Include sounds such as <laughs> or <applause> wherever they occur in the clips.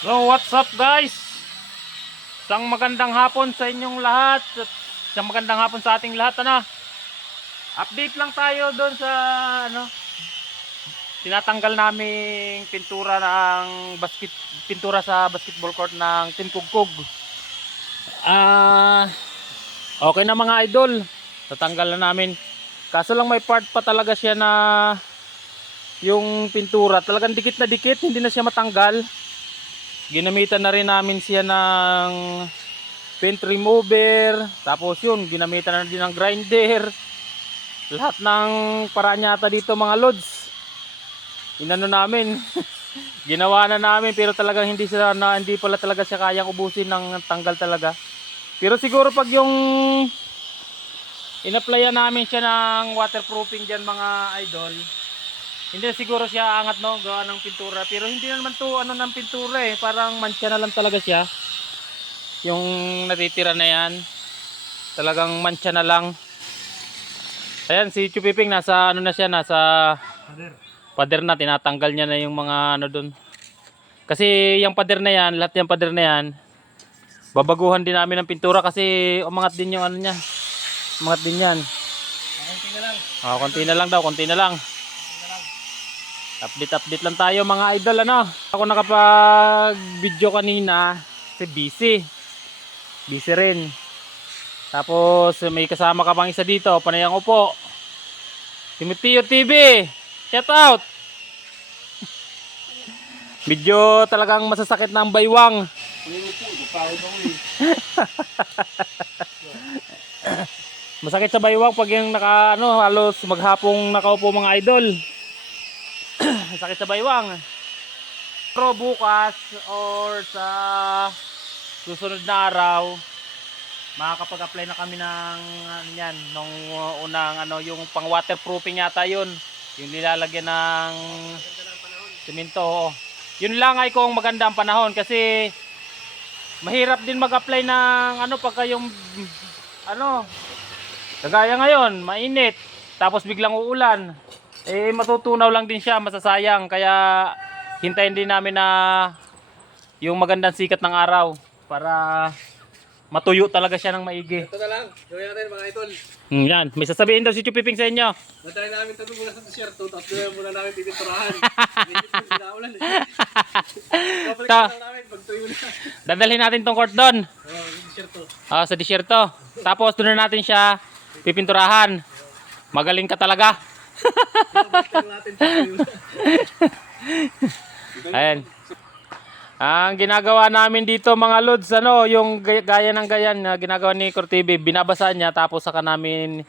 So what's up guys? Isang magandang hapon sa inyong lahat. At Isang magandang hapon sa ating lahat ano. Update lang tayo doon sa ano tinatanggal naming pintura ng basket pintura sa basketball court ng Team Kugkog. Ah okay na mga idol. Tatanggal na namin. Kaso lang may part pa talaga siya na yung pintura talagang dikit na dikit, hindi na siya matanggal ginamitan na rin namin siya ng paint remover. Tapos yun ginamitan na din ng grinder. Lahat ng paraan yata dito mga lods. Inano namin. <laughs> Ginawa na namin pero talagang hindi sila na hindi pala talaga siya kayang ubusin ng tanggal talaga. Pero siguro pag yung inapplyan namin siya ng waterproofing dyan mga idol hindi na siguro siya angat no, gawa ng pintura. Pero hindi na naman to ano ng pintura eh. Parang mancha na lang talaga siya. Yung natitira na yan. Talagang mancha na lang. Ayan, si Chupiping nasa ano na siya, nasa pader na. Tinatanggal niya na yung mga ano dun. Kasi yung pader na yan, lahat yung pader na yan, babaguhan din namin ng pintura kasi umangat din yung ano niya. Umangat din yan. Konti na lang. Oh, konti na lang daw, konti na lang. Update update lang tayo mga idol ano. Ako nakapag video kanina si busy. Busy rin. Tapos may kasama ka pang isa dito, panayang upo. Timoteo TV. Shout out. <laughs> Medyo talagang masasakit na ang baywang. <laughs> Masakit sa baywang pag yung naka ano, halos maghapong nakaupo mga idol. Masakit sa baywang. Pero bukas or sa susunod na araw, makakapag-apply na kami ng ano yan, nung unang ano, yung pang waterproofing yata yun. Yung nilalagyan ng simento. Yun lang ay kung maganda ang panahon kasi mahirap din mag-apply ng ano pagka yung ano kagaya ngayon mainit tapos biglang uulan eh matutunaw lang din siya masasayang. Kaya hintayin din namin na yung magandang sikat ng araw para matuyo talaga siya ng maigi. Ito na lang, gawin natin mga idol. hmm, yan. May sasabihin daw si Chupiping sa inyo. Matry namin ito muna sa t-shirt to, tapos doon muna namin po sinaulan eh. Babalik Ta- na lang namin pag tuyo na. dadalhin natin tong court doon. Oh, yung t-shirt to. ah, sa disyerto tapos doon na natin siya pipinturahan. Magaling ka talaga Ayan. Ang ginagawa namin dito mga lods, ano, yung gaya, ng gayan na ginagawa ni Cortibi, binabasa niya tapos saka namin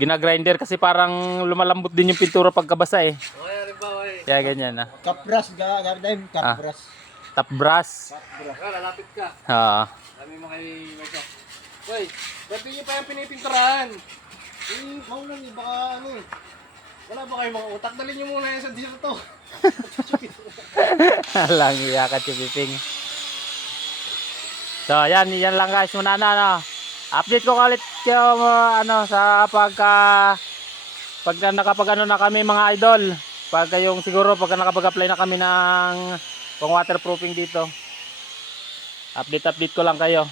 ginagrinder kasi parang lumalambot din yung pintura pagkabasa eh. Okay, halimbawa eh. Kaya ganyan na. Kapras, ga, gardaim, kapras. Top brass. Kapra. Ah, lalapit ka. Ah. Kami mga medyo. Hoy, ba't niyo pa yung pinipinturahan? Eh, maulan eh, baka ano eh. Wala ba kayong mga utak? Dalhin niyo muna yan sa t-shirt to. <laughs> lang iya ka Chipiping. So, yan, yan lang guys muna na no. Update ko ulit uh, ano sa pagka pag nakapag ano na kami mga idol. Pag yung siguro pag nakapag-apply na kami ng pang waterproofing dito. Update update ko lang kayo.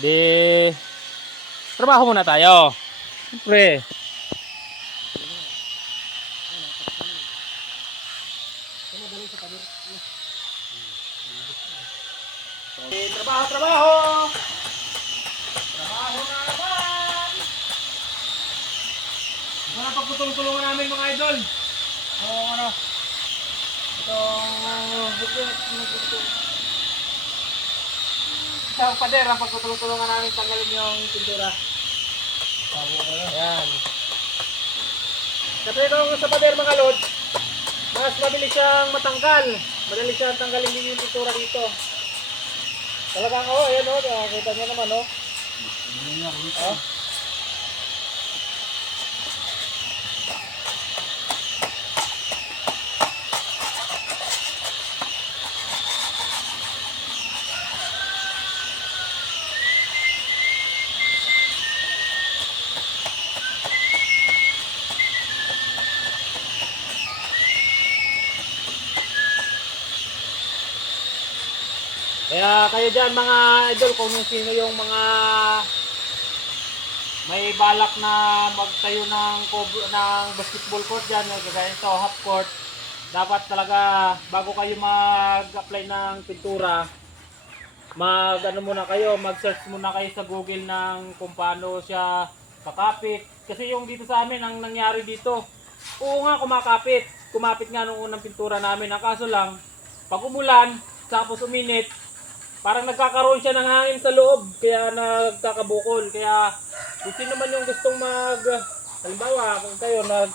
Di trabaho muna tayo. Siyempre. Eh, trabaho, trabaho! Trabaho na naman! Ito na pagtutulong-tulungan namin mga idol. Oo, ano? Itong... Isang pader ang pagtutulong-tulungan namin tanggalin yung pintura. Ayan. Kasi kung sa pader mga lod, mas mabilis siyang matanggal. Madali siyang tanggalin din yung pintura dito. Talagang oh, ayan oh, nakita niyo naman oh. Oh. Kaya kayo dyan mga idol, kung sino yung mga may balak na magtayo ng, ng basketball court dyan, gaya ito, half court, dapat talaga bago kayo mag-apply ng pintura, mag ano muna kayo, mag-search muna kayo sa Google ng kung paano siya kakapit. Kasi yung dito sa amin, ang nangyari dito, oo nga kumakapit. Kumapit nga nung unang pintura namin. Ang kaso lang, pag umulan, tapos uminit, parang nagkakaroon siya ng hangin sa loob. Kaya nagkakabukol. Kaya kung sino man yung gustong mag, halimbawa, kung kayo, nag,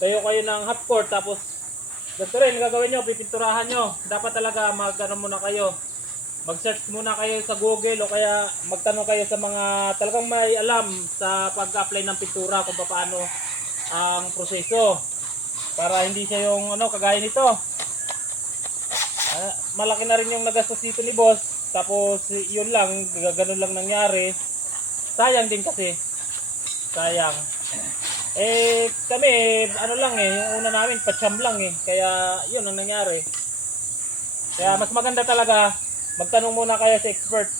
tayo kayo ng half court, tapos ganito rin, gagawin nyo, pipinturahan nyo. Dapat talaga mag, ano muna kayo, mag-search muna kayo sa Google o kaya magtanong kayo sa mga talagang may alam sa pag-apply ng pintura kung paano ang proseso para hindi siya yung ano kagaya nito. Ah, malaki na rin yung nagastos dito ni boss tapos yun lang ganun lang nangyari. Sayang din kasi. Sayang. Eh kami ano lang eh yung una namin patsyam lang eh kaya yun ang nangyari. Kaya mas maganda talaga magtanong muna kayo sa expert.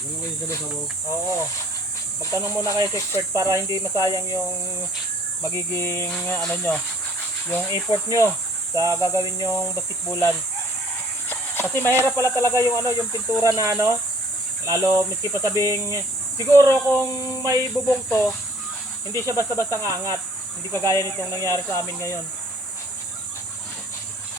Ano kayo sa mo? Oo. Magtanong muna kayo sa expert para hindi masayang yung magiging ano nyo, yung effort nyo sa gagawin yung basketballan. Kasi mahirap pala talaga yung ano, yung pintura na ano, lalo miski pa sabing siguro kung may bubong to, hindi siya basta-basta angat. Hindi kagaya nitong nangyari sa amin ngayon.